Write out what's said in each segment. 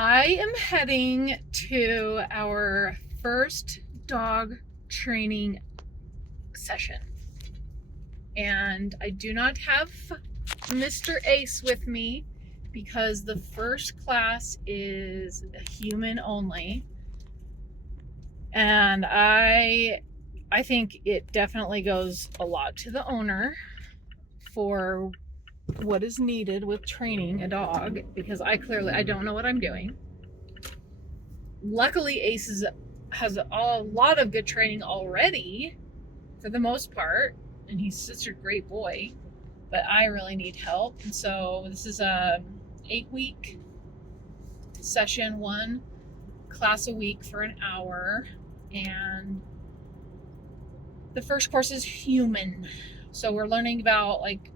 I am heading to our first dog training session. And I do not have Mr. Ace with me because the first class is human only. And I think it definitely goes a lot to the owner for what is needed with training a dog, because I don't know what I'm doing. Luckily, Ace has a lot of good training already for the most part, and he's such a great boy, but I really need help. And so this is a 8-week session, one class a week for an hour, and the first course is human. So we're learning about like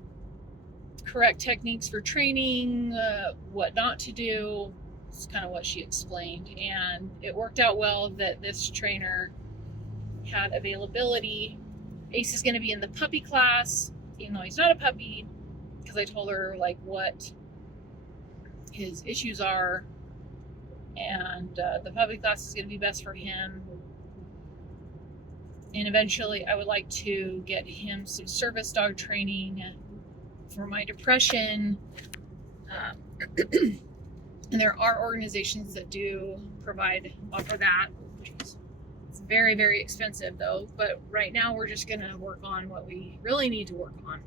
correct techniques for training, what not to do. It's kind of what she explained, and it worked out well that this trainer had availability. Ace is going to be in the puppy class, even though he's not a puppy, because I told her like what his issues are, and the puppy class is going to be best for him. And eventually, I would like to get him some service dog training for my depression. And there are organizations that do offer that. It's very, very expensive though. But right now we're just gonna work on what we really need to work on.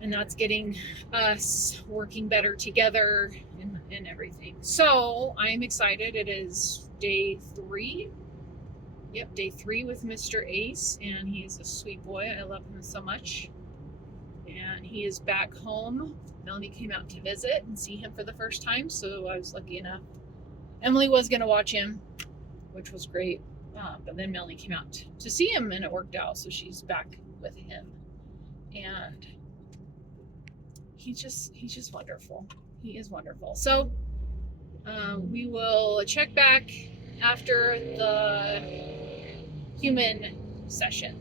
And that's getting us working better together and everything. So I'm excited. It is day 3. Yep, day 3 with Mr. Ace, and he's a sweet boy. I love him so much. And he is back home. Melanie came out to visit and see him for the first time, so I was lucky enough. Emily was going to watch him, which was great, but then Melanie came out to see him, and it worked out, so she's back with him. And he's just wonderful. He is wonderful. So we will check back after the human session.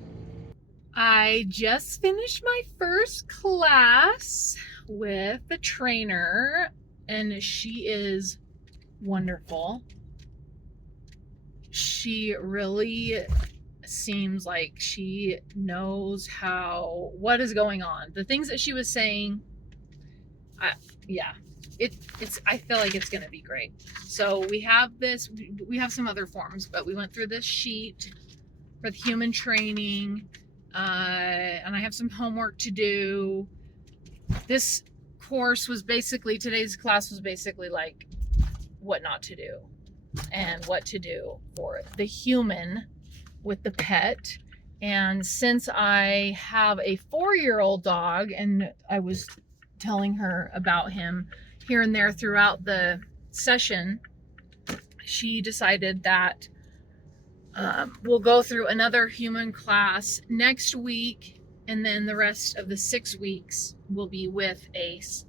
I just finished my first class with the trainer, and she is wonderful. She really seems like she knows what is going on. The things that she was saying, I feel like it's going to be great. So we have some other forms, but we went through this sheet for the human training. And I have some homework to do. Today's class was basically like what not to do and what to do for the human with the pet. And since I have a 4-year-old dog, and I was telling her about him here and there throughout the session, she decided that we'll go through another human class next week, and then the rest of the 6 weeks will be with Ace.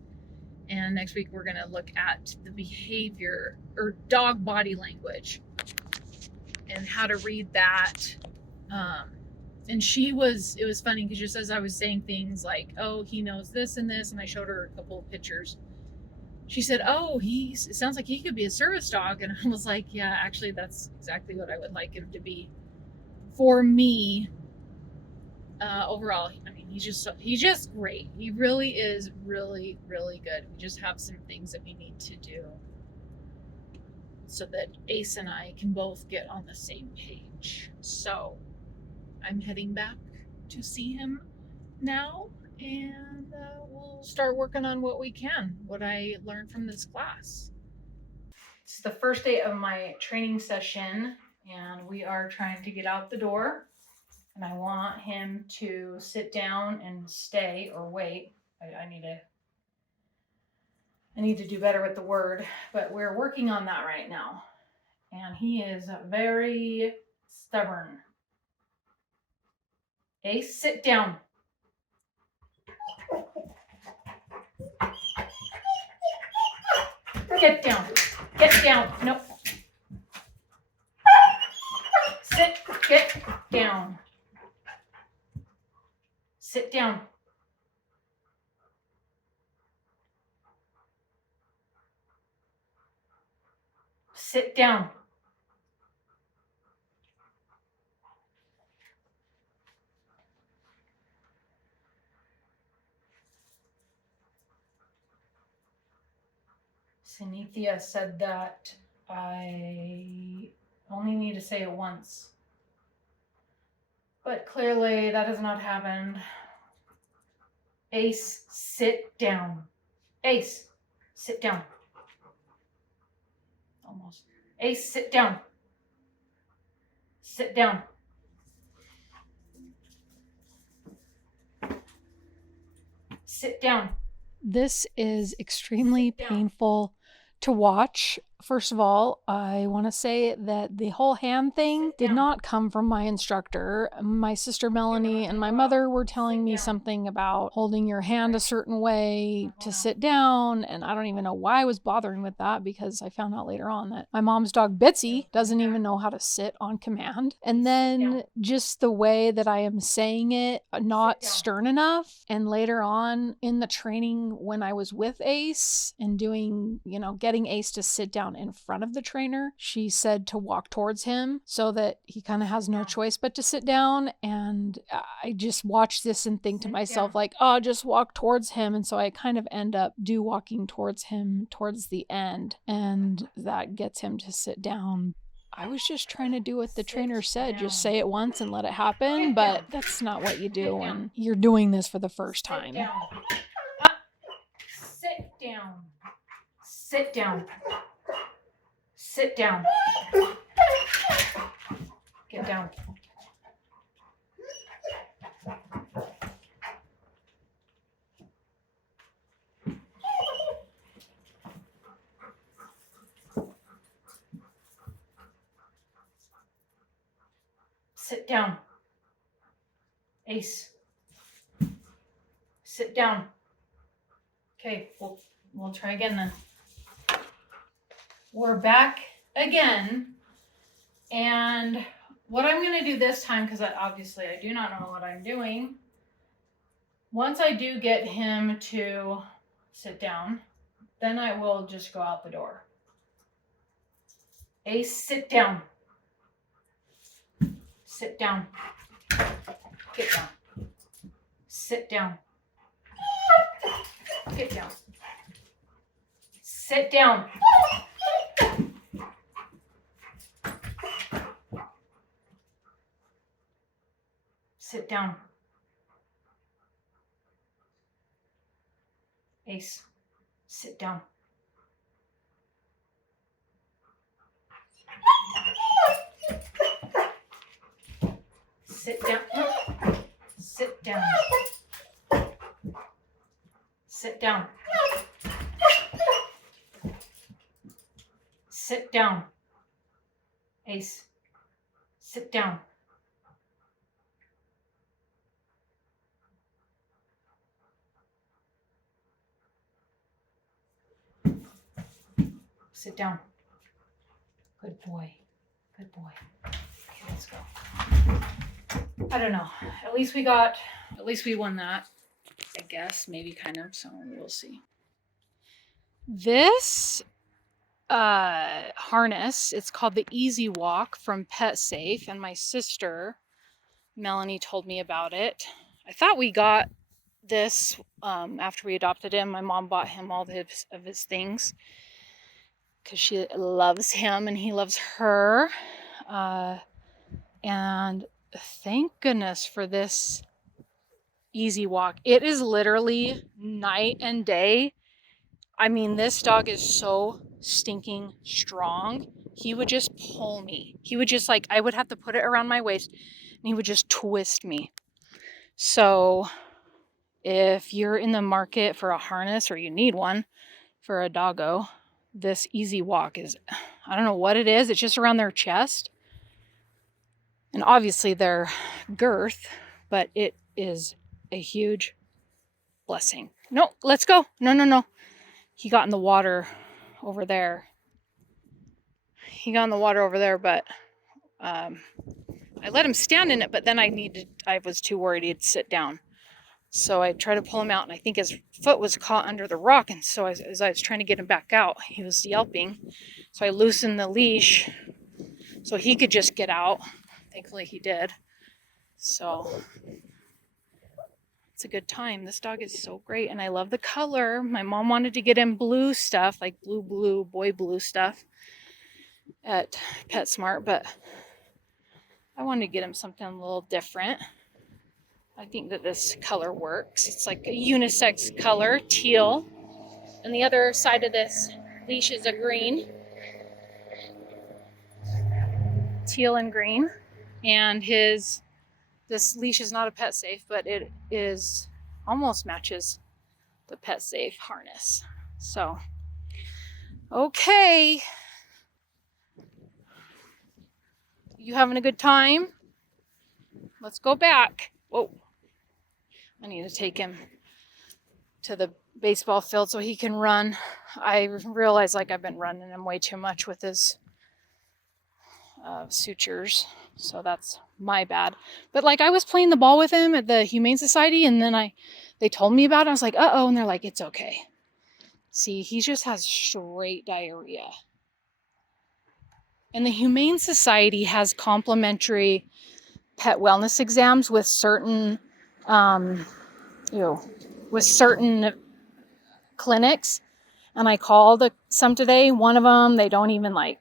And next week we're going to look at the behavior or dog body language and how to read that. And it was funny because just as I was saying things like, oh, he knows this and this, and I showed her a couple of pictures, she said, oh, it sounds like he could be a service dog. And I was like, yeah, actually, that's exactly what I would like him to be for me. Overall, I mean, he's just great. He really is really, really good. We just have some things that we need to do so that Ace and I can both get on the same page. So I'm heading back to see him now, and we'll start working on what I learned from this class. It's the first day of my training session, and we are trying to get out the door, and I want him to sit down and stay or wait. I need to do better with the word, but we're working on that right now. And he is very stubborn. Ace, sit down. Get down. Get down. Nope. Sit. Get down. Sit down. Sit down. Sanithia said that I only need to say it once. But clearly that has not happened. Ace, sit down. Ace, sit down. Almost. Ace, sit down. Sit down. Sit down. This is extremely painful to watch. First of all, I want to say that the whole hand thing did not come from my instructor. My sister Melanie and my mother were telling me something about holding your hand a certain way to sit down, and I don't even know why I was bothering with that, because I found out later on that my mom's dog Bitsy doesn't even know how to sit on command. And then just the way that I am saying it, not stern enough. And later on in the training when I was with Ace and doing, getting Ace to sit down in front of the trainer, she said to walk towards him so that he kind of has no choice but to sit down. And I just watched this and think to myself, like, oh, just walk towards him. And so I kind of end up walking towards him towards the end, and that gets him to sit down. I was just trying to do what the trainer said, just say it once and let it happen, but that's not what you do when you're doing this for the first time. Sit down. Sit down. Sit down. Get down. Sit down. Ace. Sit down. Okay, we'll try again then. We're back again. And what I'm going to do this time, because obviously I do not know what I'm doing, once I do get him to sit down, then I will just go out the door. Ace, sit down. Sit down. Get down. Sit down. Get down. Sit down. Sit down. Ace, sit down. Sit down. Sit down. Sit down. Sit down. Ace, sit down. Sit down. Good boy. Good boy. Okay, let's go. I don't know. At least we won that. I guess, maybe kind of, so we'll see. This harness, it's called the Easy Walk from Pet Safe, and my sister Melanie told me about it. I thought we got this after we adopted him. My mom bought him all of his things because she loves him and he loves her. And thank goodness for this Easy Walk. It is literally night and day. I mean, this dog is so stinking strong. He would just pull me. He would just I would have to put it around my waist and he would just twist me. So if you're in the market for a harness or you need one for a doggo, this Easy Walk is, I don't know what it is. It's just around their chest. And obviously their girth, but it is a huge blessing. No, let's go. No. He got in the water over there. But I let him stand in it, but then I was too worried he'd sit down. So I tried to pull him out, and I think his foot was caught under the rock. And so as I was trying to get him back out, he was yelping. So I loosened the leash so he could just get out. Thankfully he did. So it's a good time. This dog is so great, and I love the color. My mom wanted to get him blue stuff, like blue, boy blue stuff at PetSmart, but I wanted to get him something a little different. I think that this color works. It's like a unisex color, teal. And the other side of this leash is a green. Teal and green. And this leash is not a pet safe, but it is almost matches the pet safe harness. So, okay. You having a good time? Let's go back. Whoa. I need to take him to the baseball field so he can run. I realize like I've been running him way too much with his sutures, so that's my bad. But like I was playing the ball with him at the Humane Society, and then they told me about it. I was like, uh-oh, and they're like, it's okay. See, he just has straight diarrhea. And the Humane Society has complimentary pet wellness exams with certain clinics, and I called some today. One of them, they don't even like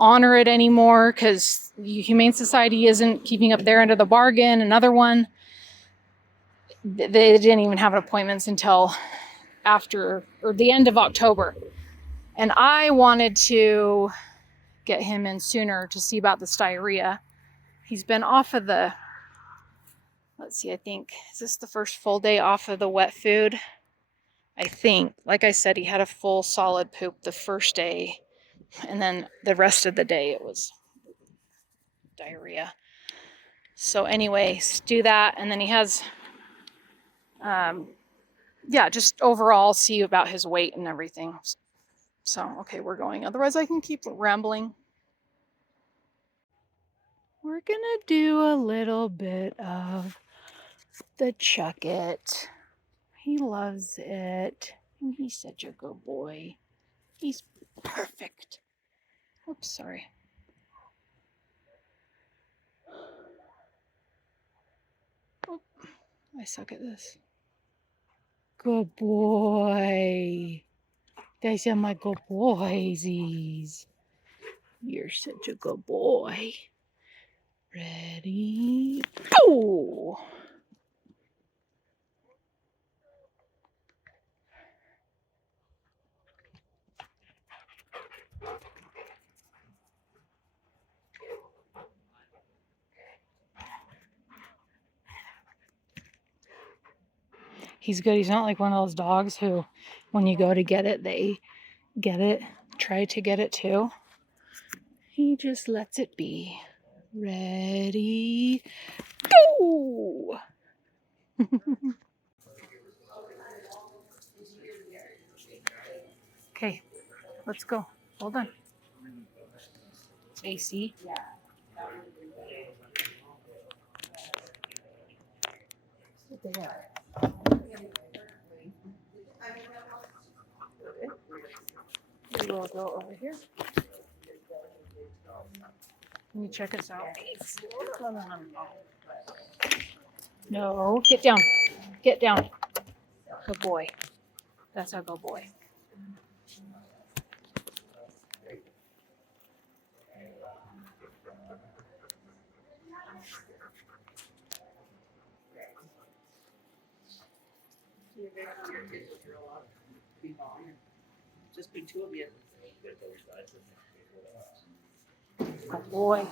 honor it anymore because the Humane Society isn't keeping up their end of the bargain. Another one, they didn't even have appointments until after or the end of October, and I wanted to get him in sooner to see about this diarrhea. He's been off of the, let's see, I think, is this the first full day off of the wet food? I think. Like I said, he had a full solid poop the first day, and then the rest of the day it was diarrhea. So anyways, do that, and then he has, just overall see about his weight and everything. So, okay, we're going. Otherwise, I can keep rambling. We're gonna do a little bit of the chuck it. He loves it. He's such a good boy. He's perfect. Oops, sorry. Oh, I suck at this. Good boy. These are my good boysies. You're such a good boy. Ready? Go! He's good. He's not like one of those dogs who, when you go to get it, they get it, try to get it too. He just lets it be. Ready? Go! Okay, let's go. Hold on. AC. We will go over here. Can you check us out? No, get down. Get down. Good boy. That's our good boy. Just be two of you. Good boy.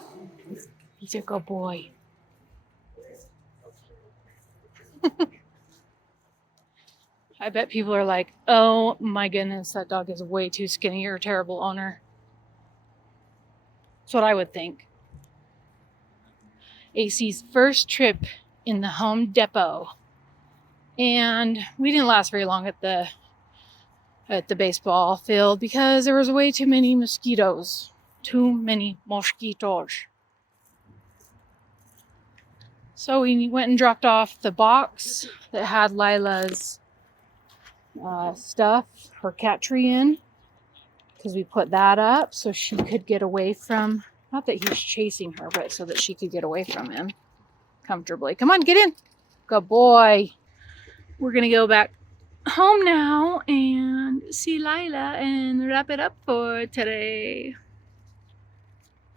He's a good boy. I bet people are like, oh my goodness, that dog is way too skinny. You're a terrible owner. That's what I would think. AC's first trip in the Home Depot. And we didn't last very long at the baseball field because there was way too many mosquitoes. Too many mosquitoes. So we went and dropped off the box that had Lila's stuff, her cat tree in, because we put that up so she could get away from, not that he's chasing her, but so that she could get away from him comfortably. Come on, get in. Good boy. We're going to go back home now and see Lila and wrap it up for today.